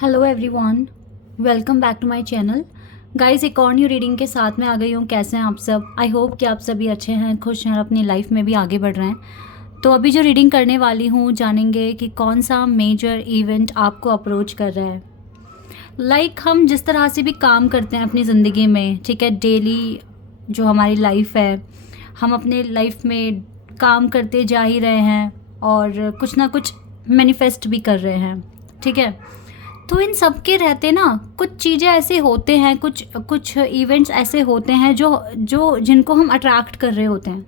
Hello everyone, welcome back to my channel. Guys, एक और new reading के साथ में आ गई हूँ। कैसे हैं आप सब? आई होप कि आप सभी अच्छे हैं, खुश हैं और अपनी लाइफ में भी आगे बढ़ रहे हैं। तो अभी जो रीडिंग करने वाली हूँ, जानेंगे कि कौन सा मेजर इवेंट आपको अप्रोच कर रहा है। हम जिस तरह से भी काम करते हैं अपनी ज़िंदगी में, ठीक है, डेली जो हमारी लाइफ है, हम अपने लाइफ में काम करते जा ही रहे हैं और कुछ ना कुछ मैनिफेस्ट भी कर रहे हैं, ठीक है। तो इन सब के रहते ना कुछ चीज़ें ऐसे होते हैं, कुछ कुछ इवेंट्स ऐसे होते हैं जो जो जिनको हम अट्रैक्ट कर रहे होते हैं,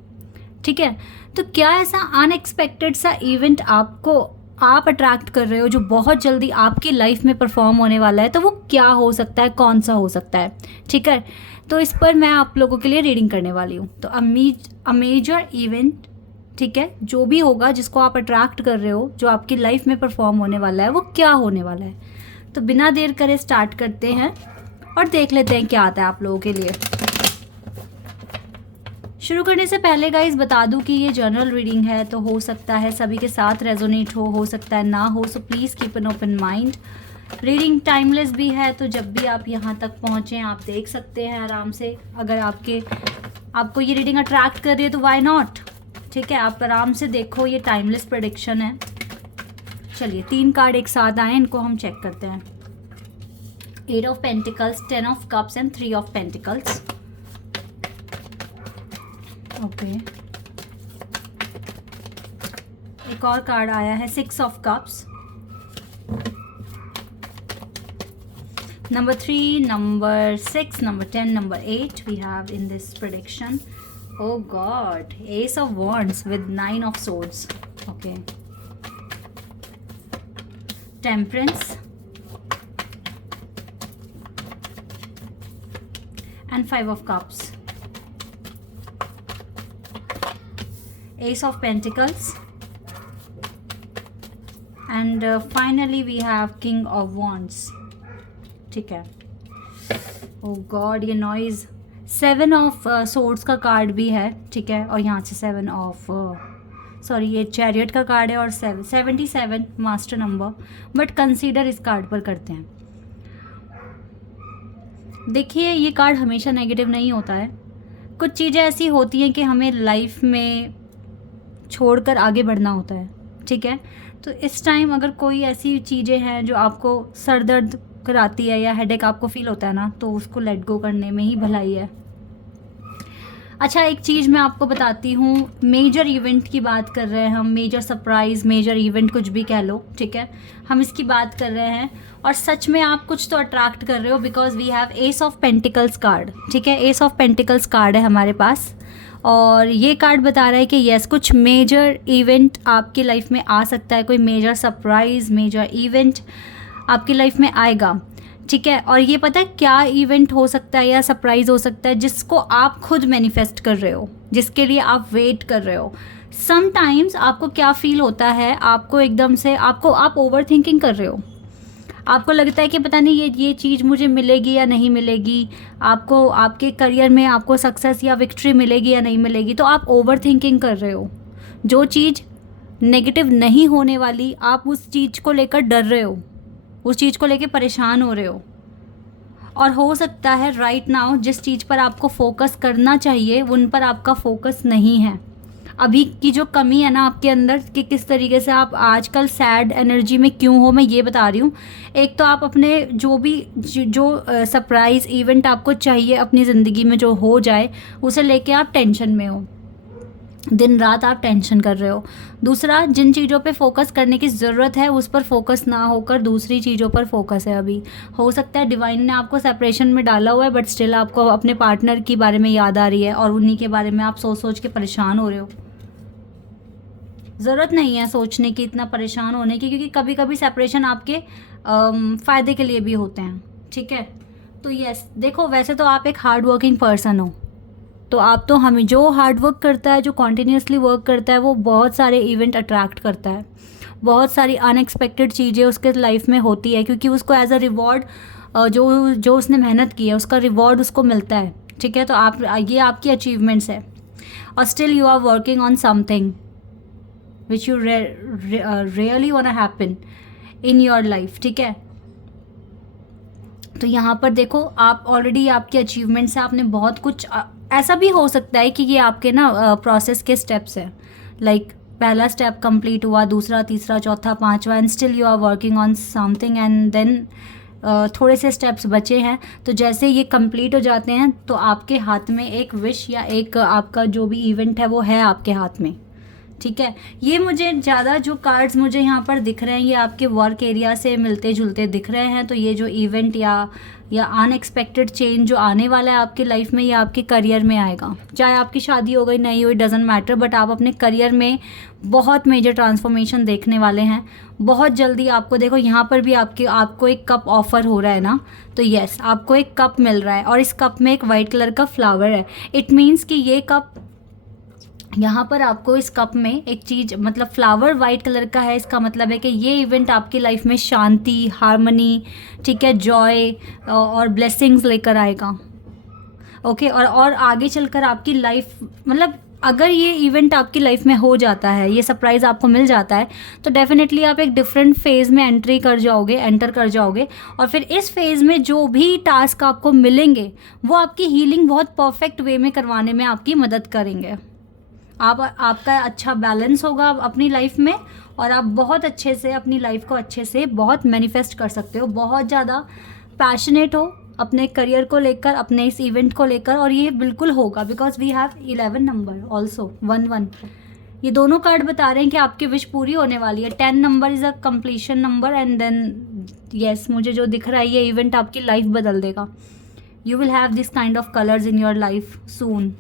ठीक है। तो क्या ऐसा अनएक्सपेक्टेड सा इवेंट आप अट्रैक्ट कर रहे हो जो बहुत जल्दी आपकी लाइफ में परफॉर्म होने वाला है? तो वो क्या हो सकता है, कौन सा हो सकता है, ठीक है। तो इस पर मैं आप लोगों के लिए रीडिंग करने वाली हूँ। तो अ मेजर इवेंट, ठीक है, जो भी होगा जिसको आप अट्रैक्ट कर रहे हो, जो आपकी लाइफ में परफॉर्म होने वाला है, वो क्या होने वाला है। तो बिना देर करे स्टार्ट करते हैं और देख लेते हैं क्या आता है आप लोगों के लिए। शुरू करने से पहले गाइस बता दूं कि ये जनरल रीडिंग है, तो हो सकता है सभी के साथ रेजोनेट हो सकता है ना हो, so please keep an open mind. Reading timeless भी है, तो जब भी आप यहाँ तक पहुँचें आप देख सकते हैं आराम से। अगर आपको ये रीडिंग अट्रैक्ट कर रही है तो वाई नॉट, ठीक है, आप आराम से देखो। ये टाइमलेस प्रेडिक्शन है। चलिए 3 कार्ड एक साथ आए, इनको हम चेक करते हैं। 8 of pentacles, 10 of cups and 3 of pentacles. Okay, एक और कार्ड आया है 6 of cups. Number 3, number 6, number 10, number 8 we have in this prediction. Oh God, Ace of Wands with 9 of Swords. Okay. Temperance and 5 of Cups. Ace of Pentacles and finally we have King of Wands. ठीक है। Oh God, ये noise 7 of Swords का card भी है, ठीक है, और यहाँ से 7 ऑफ सॉरी ये चैरियट का कार्ड है और 77 मास्टर नंबर, बट कंसीडर इस कार्ड पर करते हैं। देखिए, ये कार्ड हमेशा नेगेटिव नहीं होता है। कुछ चीज़ें ऐसी होती हैं कि हमें लाइफ में छोड़कर आगे बढ़ना होता है, ठीक है। तो इस टाइम अगर कोई ऐसी चीज़ें हैं जो आपको सर दर्द कराती है या हेडेक आपको फील होता है ना, तो उसको लेट गो करने में ही भलाई है। अच्छा, एक चीज़ मैं आपको बताती हूँ। मेजर इवेंट की बात कर रहे हैं हम, मेजर सरप्राइज़, मेजर इवेंट कुछ भी कह लो, ठीक है, हम इसकी बात कर रहे हैं। और सच में आप कुछ तो अट्रैक्ट कर रहे हो, because we have ace of pentacles card, ठीक है। एस ऑफ पेंटिकल्स कार्ड है हमारे पास और ये कार्ड बता रहा है कि यस, कुछ मेजर इवेंट आपकी लाइफ में आ सकता है। कोई मेजर सरप्राइज़, मेजर इवेंट आपकी लाइफ में आएगा, ठीक है। और ये पता है क्या इवेंट हो सकता है या सरप्राइज हो सकता है, जिसको आप खुद मैनिफेस्ट कर रहे हो, जिसके लिए आप वेट कर रहे हो। समटाइम्स आपको क्या फील होता है, आपको एकदम से आप ओवर थिंकिंग कर रहे हो। आपको लगता है कि पता नहीं ये चीज़ मुझे मिलेगी या नहीं मिलेगी, आपको आपके करियर में आपको सक्सेस या विक्ट्री मिलेगी या नहीं मिलेगी, तो आप ओवर थिंकिंग कर रहे हो। जो चीज़ नेगेटिव नहीं होने वाली, आप उस चीज़ को लेकर डर रहे हो, उस चीज़ को लेके परेशान हो रहे हो। और हो सकता है राइट नाउ जिस चीज़ पर आपको फोकस करना चाहिए उन पर आपका फोकस नहीं है। अभी की जो कमी है ना आपके अंदर, कि किस तरीके से आप आजकल सैड एनर्जी में क्यों हो, मैं ये बता रही हूँ। एक तो आप अपने जो सरप्राइज़ इवेंट आपको चाहिए अपनी ज़िंदगी में जो हो जाए, उसे लेके आप टेंशन में हो, दिन रात आप टेंशन कर रहे हो। दूसरा, जिन चीज़ों पे फोकस करने की ज़रूरत है उस पर फोकस ना होकर दूसरी चीज़ों पर फोकस है। अभी हो सकता है डिवाइन ने आपको सेपरेशन में डाला हुआ है, बट स्टिल आपको अपने पार्टनर के बारे में याद आ रही है और उन्हीं के बारे में आप सोच सोच के परेशान हो रहे हो। ज़रूरत नहीं है सोचने की, इतना परेशान होने की, क्योंकि कभी कभी सेपरेशन आपके फ़ायदे के लिए भी होते हैं, ठीक है। तो यस, देखो, वैसे तो आप एक हार्ड वर्किंग पर्सन हो, तो आप तो हमें जो हार्ड वर्क करता है, जो कॉन्टीन्यूसली वर्क करता है, वो बहुत सारे इवेंट अट्रैक्ट करता है। बहुत सारी अनएक्सपेक्टेड चीज़ें उसके लाइफ में होती है, क्योंकि उसको एज अ रिवॉर्ड जो उसने मेहनत की है उसका रिवॉर्ड उसको मिलता है, ठीक है। तो ये आपकी अचीवमेंट्स है और still you are working on something which you really want happen in your life, ठीक है। तो यहाँ पर देखो, आप ऑलरेडी आपके अचीवमेंट्स है, आपने बहुत कुछ ऐसा भी हो सकता है कि ये आपके ना प्रोसेस के स्टेप्स हैं, लाइक पहला स्टेप कंप्लीट हुआ, दूसरा, तीसरा, चौथा, पांचवा, and still you are working on something, and then थोड़े से स्टेप्स बचे हैं। तो जैसे ये कंप्लीट हो जाते हैं तो आपके हाथ में एक विश या एक आपका जो भी इवेंट है वो है आपके हाथ में, ठीक है। ये मुझे ज़्यादा जो कार्ड्स मुझे यहाँ पर दिख रहे हैं ये आपके वर्क एरिया से मिलते जुलते दिख रहे हैं। तो ये जो इवेंट या अनएक्सपेक्टेड चेंज जो आने वाला है आपकी लाइफ में, ये आपके करियर में आएगा। चाहे आपकी शादी हो गई नहीं हुई, डजेंट मैटर, बट आप अपने करियर में बहुत मेजर ट्रांसफॉर्मेशन देखने वाले हैं बहुत जल्दी। आपको देखो यहाँ पर भी आपको एक कप ऑफर हो रहा है ना, तो यस, आपको एक कप मिल रहा है और इस कप में एक वाइट कलर का फ्लावर है। इट मीन्स कि ये कप, यहाँ पर आपको इस कप में एक चीज़, मतलब फ्लावर वाइट कलर का है, इसका मतलब है कि ये इवेंट आपकी लाइफ में शांति, हार्मनी, ठीक है, जॉय और ब्लेसिंग्स लेकर आएगा। ओके, और आगे चलकर आपकी लाइफ, मतलब अगर ये इवेंट आपकी लाइफ में हो जाता है, ये सरप्राइज़ आपको मिल जाता है, तो डेफिनेटली आप एक डिफरेंट फेज़ में एंटर कर जाओगे। और फिर इस फेज़ में जो भी टास्क आपको मिलेंगे वो आपकी हीलिंग बहुत परफेक्ट वे में करवाने में आपकी मदद करेंगे। आपका अच्छा बैलेंस होगा अपनी लाइफ में और आप बहुत अच्छे से अपनी लाइफ को अच्छे से बहुत मैनिफेस्ट कर सकते हो। बहुत ज़्यादा पैशनेट हो अपने करियर को लेकर, अपने इस इवेंट को लेकर, और ये बिल्कुल होगा, because we have 11 number also 11। ये दोनों कार्ड बता रहे हैं कि आपकी विश पूरी होने वाली है। 10 number is a completion number, and then yes, मुझे जो दिख रहा है ये इवेंट आपकी लाइफ बदल देगा। You will have this kind of colours in your life soon.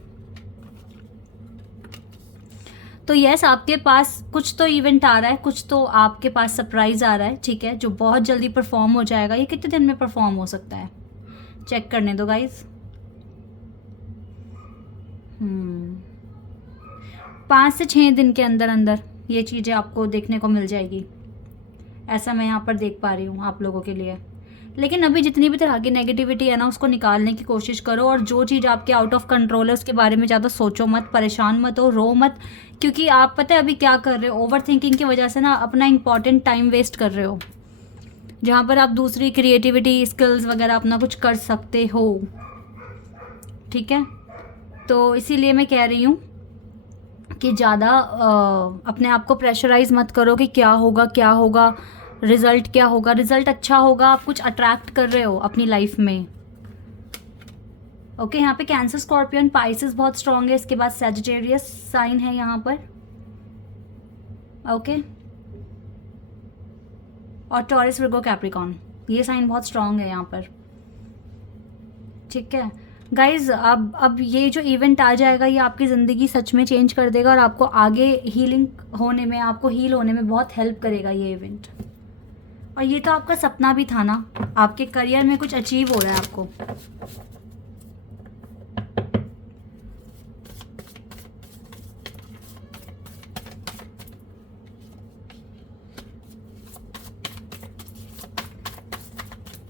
तो यस, आपके पास कुछ तो इवेंट आ रहा है, कुछ तो आपके पास सरप्राइज आ रहा है, ठीक है, जो बहुत जल्दी परफॉर्म हो जाएगा। ये कितने दिन में परफॉर्म हो सकता है, चेक करने दो गाइज। 5 से 6 दिन के अंदर अंदर ये चीज़ें आपको देखने को मिल जाएगी, ऐसा मैं यहाँ पर देख पा रही हूँ आप लोगों के लिए। लेकिन अभी जितनी भी तरह की नेगेटिविटी है ना, उसको निकालने की कोशिश करो, और जो चीज़ आपके आउट ऑफ कंट्रोल है उसके बारे में ज़्यादा सोचो मत, परेशान मत हो, रो मत, क्योंकि आप पता है अभी क्या कर रहे हो, ओवर थिंकिंग की वजह से ना अपना इंपॉर्टेंट टाइम वेस्ट कर रहे हो, जहाँ पर आप दूसरी क्रिएटिविटी स्किल्स वगैरह अपना कुछ कर सकते हो, ठीक है। तो इसीलिए मैं कह रही हूँ कि ज़्यादा अपने आप को प्रेशराइज मत करो कि क्या होगा, रिजल्ट क्या होगा। रिजल्ट अच्छा होगा, आप कुछ अट्रैक्ट कर रहे हो अपनी लाइफ में। ओके, यहाँ पे कैंसर, स्कॉर्पियन, पाइसेस बहुत स्ट्रांग है, इसके बाद सैजिटेरियस साइन है यहाँ पर। ओके, और टॉरस, विर्गो, कैप्रिकॉर्न, ये साइन बहुत स्ट्रांग है यहाँ पर, ठीक है गाइज। अब ये जो इवेंट आ जाएगा ये आपकी ज़िंदगी सच में चेंज कर देगा और आपको आगे हीलिंग होने में, आपको हील होने में बहुत हेल्प करेगा ये इवेंट। और ये तो आपका सपना भी था ना, आपके करियर में कुछ अचीव हो रहा है आपको।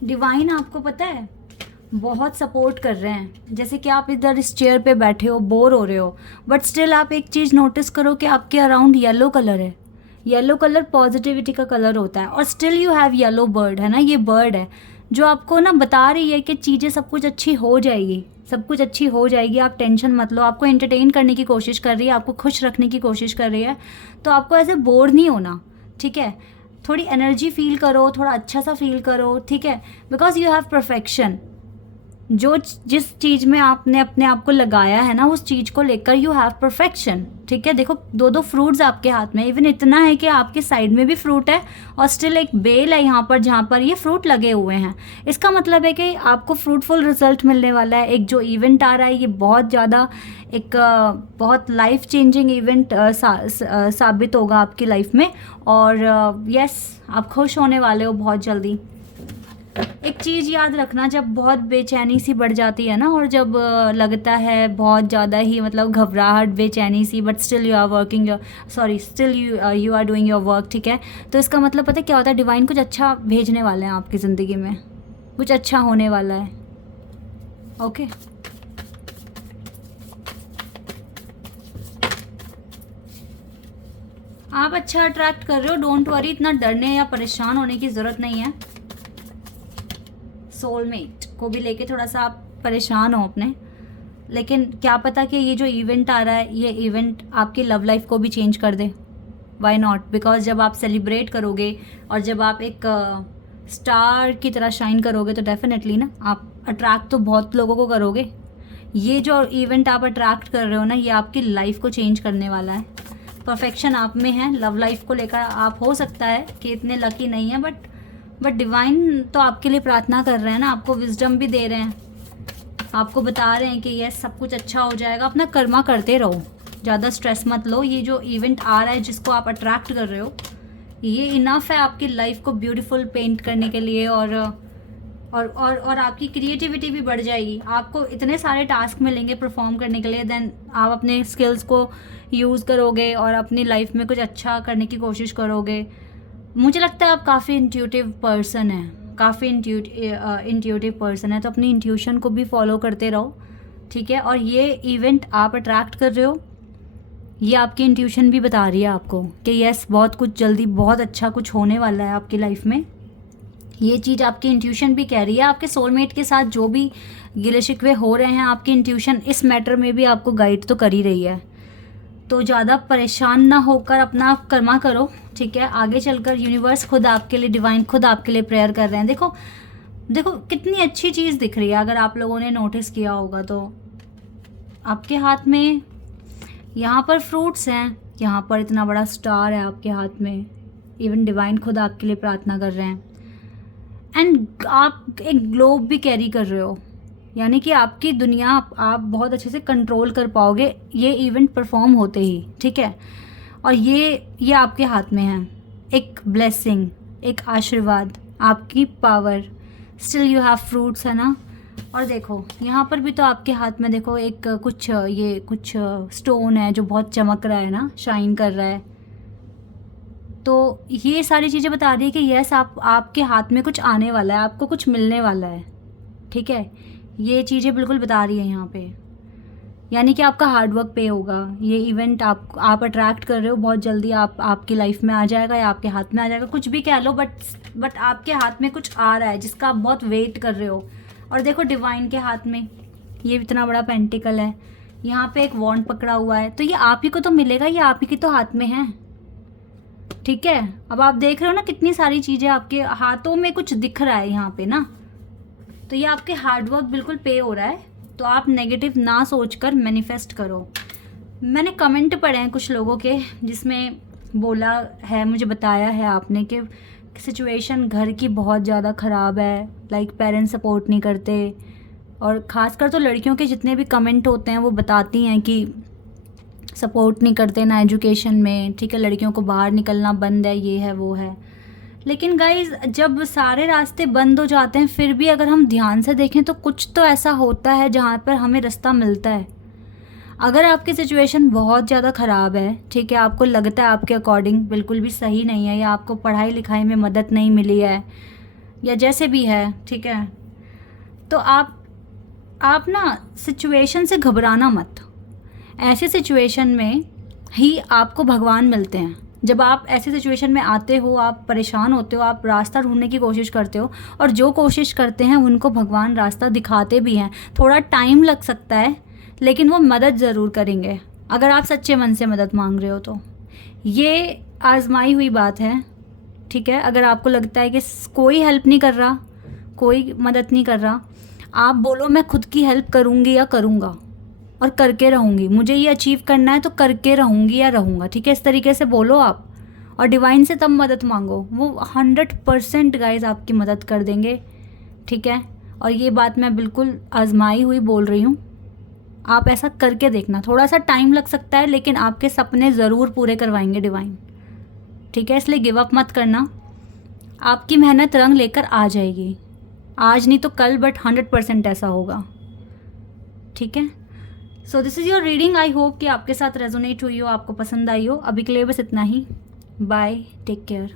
डिवाइन आपको पता है बहुत सपोर्ट कर रहे हैं। जैसे कि आप इधर इस चेयर पे बैठे हो, बोर हो रहे हो, बट स्टिल आप एक चीज़ नोटिस करो कि आपके अराउंड येलो कलर है। येलो कलर पॉजिटिविटी का कलर होता है, और still you have yellow bird, है ना, ये बर्ड है जो आपको ना बता रही है कि चीज़ें सब कुछ अच्छी हो जाएगी, सब कुछ अच्छी हो जाएगी, आप टेंशन मत लो। आपको एंटरटेन करने की कोशिश कर रही है, आपको खुश रखने की कोशिश कर रही है, तो आपको ऐसे बोर नहीं होना, ठीक है। थोड़ी एनर्जी फील करो, थोड़ा अच्छा सा फील करो, ठीक है, बिकॉज यू हैव परफेक्शन। जिस चीज़ में आपने अपने आप को लगाया है ना, उस चीज़ को लेकर यू हैव परफेक्शन, ठीक है। देखो 2 फ्रूट्स आपके हाथ में, इवन इतना है कि आपके साइड में भी फ्रूट है और स्टिल एक बेल है यहाँ पर जहाँ पर ये फ्रूट लगे हुए हैं। इसका मतलब है कि आपको फ्रूटफुल रिजल्ट मिलने वाला है। एक जो इवेंट आ रहा है ये बहुत ज़्यादा एक बहुत लाइफ चेंजिंग इवेंट साबित होगा आपकी लाइफ में, और यस, आप खुश होने वाले हो बहुत जल्दी। एक चीज़ याद रखना, जब बहुत बेचैनी सी बढ़ जाती है ना, और जब लगता है बहुत ज़्यादा ही मतलब घबराहट, बेचैनी सी, but still you are working still you are doing your work, ठीक है, तो इसका मतलब पता है क्या होता है, डिवाइन कुछ अच्छा भेजने वाले हैं आपकी ज़िंदगी में, कुछ अच्छा होने वाला है। ओके, आप अच्छा अट्रैक्ट कर रहे हो, डोंट वरी, इतना डरने या परेशान होने की ज़रूरत नहीं है। सोलमेट को भी लेके थोड़ा सा आप परेशान हो अपने, लेकिन क्या पता कि ये जो इवेंट आ रहा है, ये इवेंट आपकी लव लाइफ को भी चेंज कर दे। वाई नॉट, बिकॉज जब आप सेलिब्रेट करोगे और जब आप एक स्टार की तरह शाइन करोगे तो डेफिनेटली ना आप अट्रैक्ट तो बहुत लोगों को करोगे। ये जो इवेंट आप अट्रैक्ट कर रहे हो ना, ये आपकी लाइफ को चेंज करने वाला है। परफेक्शन आप में है, लव लाइफ को लेकर आप हो सकता है कि इतने लकी नहीं है, बट डिवाइन तो आपके लिए प्रार्थना कर रहे हैं ना, आपको विजडम भी दे रहे हैं, आपको बता रहे हैं कि यस सब कुछ अच्छा हो जाएगा। अपना कर्मा करते रहो, ज़्यादा स्ट्रेस मत लो। ये जो इवेंट आ रहा है जिसको आप अट्रैक्ट कर रहे हो, ये इनफ है आपकी लाइफ को ब्यूटीफुल पेंट करने के लिए, और आपकी क्रिएटिविटी भी बढ़ जाएगी। आपको इतने सारे टास्क मिलेंगे परफॉर्म करने के लिए, देन आप अपने स्किल्स को यूज़ करोगे और अपनी लाइफ में कुछ अच्छा करने की कोशिश करोगे। मुझे लगता है आप काफ़ी इंट्यूटिव पर्सन हैं, काफ़ी इंट्यूटिव पर्सन है, तो अपनी इंट्यूशन को भी फॉलो करते रहो, ठीक है। और ये इवेंट आप अट्रैक्ट कर रहे हो, ये आपकी इंट्यूशन भी बता रही है आपको कि यस बहुत कुछ जल्दी बहुत अच्छा कुछ होने वाला है आपकी लाइफ में। ये चीज़ आपकी इंट्यूशन भी कह रही है। आपके सोलमेट के साथ जो भी गिले शिकवे हो रहे हैं, आपकी इंट्यूशन इस मैटर में भी आपको गाइड तो कर ही रही है। तो ज़्यादा परेशान ना होकर अपना कर्मा करो, ठीक है। आगे चलकर यूनिवर्स खुद आपके लिए, डिवाइन खुद आपके लिए प्रेयर कर रहे हैं। देखो देखो कितनी अच्छी चीज़ दिख रही है। अगर आप लोगों ने नोटिस किया होगा तो आपके हाथ में यहाँ पर फ्रूट्स हैं, यहाँ पर इतना बड़ा स्टार है आपके हाथ में। इवन डिवाइन खुद आपके लिए प्रार्थना कर रहे हैं। एंड आप एक ग्लोब भी कैरी कर रहे हो, यानी कि आपकी दुनिया आप बहुत अच्छे से कंट्रोल कर पाओगे ये इवेंट परफॉर्म होते ही, ठीक है। और ये आपके हाथ में है, एक ब्लेसिंग, एक आशीर्वाद, आपकी power. Still you have fruits, है ना। और देखो यहाँ पर भी तो आपके हाथ में देखो एक कुछ स्टोन है जो बहुत चमक रहा है ना, शाइन कर रहा है। तो ये सारी चीज़ें बता रही है कि यस आपके हाथ में कुछ आने वाला है, आपको कुछ मिलने वाला है, ठीक है। ये चीज़ें बिल्कुल बता रही है यहाँ पे, यानी कि आपका हार्डवर्क पे होगा। ये इवेंट आप अट्रैक्ट कर रहे हो, बहुत जल्दी आपकी लाइफ में आ जाएगा या आपके हाथ में आ जाएगा, कुछ भी कह लो, बट आपके हाथ में कुछ आ रहा है जिसका आप बहुत वेट कर रहे हो। और देखो डिवाइन के हाथ में ये इतना बड़ा पेंटिकल है, यहाँ पे एक वॉन्ड पकड़ा हुआ है, तो ये आप ही को तो मिलेगा, ये आप ही के तो हाथ में है, ठीक है। अब आप देख रहे हो ना कितनी सारी चीज़ें आपके हाथों में कुछ दिख रहा है यहाँ पे ना, तो ये आपके हार्डवर्क बिल्कुल पे हो रहा है। तो आप नेगेटिव ना सोचकर मैनिफेस्ट करो। मैंने कमेंट पढ़े हैं कुछ लोगों के जिसमें बोला है, मुझे बताया है आपने कि सिचुएशन घर की बहुत ज़्यादा ख़राब है, लाइक पेरेंट्स सपोर्ट नहीं करते, और ख़ासकर तो लड़कियों के जितने भी कमेंट होते हैं वो बताती हैं कि सपोर्ट नहीं करते ना एजुकेशन में, ठीक है, लड़कियों को बाहर निकलना बंद है, ये है वो है। लेकिन गाइज़ जब सारे रास्ते बंद हो जाते हैं फिर भी अगर हम ध्यान से देखें तो कुछ तो ऐसा होता है जहाँ पर हमें रास्ता मिलता है। अगर आपकी सिचुएशन बहुत ज़्यादा ख़राब है, ठीक है, आपको लगता है आपके अकॉर्डिंग बिल्कुल भी सही नहीं है, या आपको पढ़ाई लिखाई में मदद नहीं मिली है, या जैसे भी है, ठीक है, तो आप ना सिचुएशन से घबराना मत। ऐसे सिचुएशन में ही आपको भगवान मिलते हैं। जब आप ऐसे सिचुएशन में आते हो, आप परेशान होते हो, आप रास्ता ढूंढने की कोशिश करते हो, और जो कोशिश करते हैं उनको भगवान रास्ता दिखाते भी हैं। थोड़ा टाइम लग सकता है लेकिन वो मदद ज़रूर करेंगे अगर आप सच्चे मन से मदद मांग रहे हो तो। ये आजमाई हुई बात है, ठीक है। अगर आपको लगता है कि कोई हेल्प नहीं कर रहा, कोई मदद नहीं कर रहा, आप बोलो मैं खुद की हेल्प करूँगी या करूँगा और करके रहूँगी, मुझे ये अचीव करना है तो करके रहूँगी या रहूँगा, ठीक है। इस तरीके से बोलो आप, और डिवाइन से तब मदद मांगो, वो 100% गाइज आपकी मदद कर देंगे, ठीक है। और ये बात मैं बिल्कुल आजमाई हुई बोल रही हूँ, आप ऐसा करके देखना। थोड़ा सा टाइम लग सकता है लेकिन आपके सपने ज़रूर पूरे करवाएंगे डिवाइन, ठीक है। इसलिए गिव अप मत करना, आपकी मेहनत रंग लेकर आ जाएगी, आज नहीं तो कल, बट 100% ऐसा होगा, ठीक है। So this is your reading. I hope कि आपके साथ रेजोनेट हुई हो, आपको पसंद आई हो। अभी के लिए बस इतना ही। Bye, take care.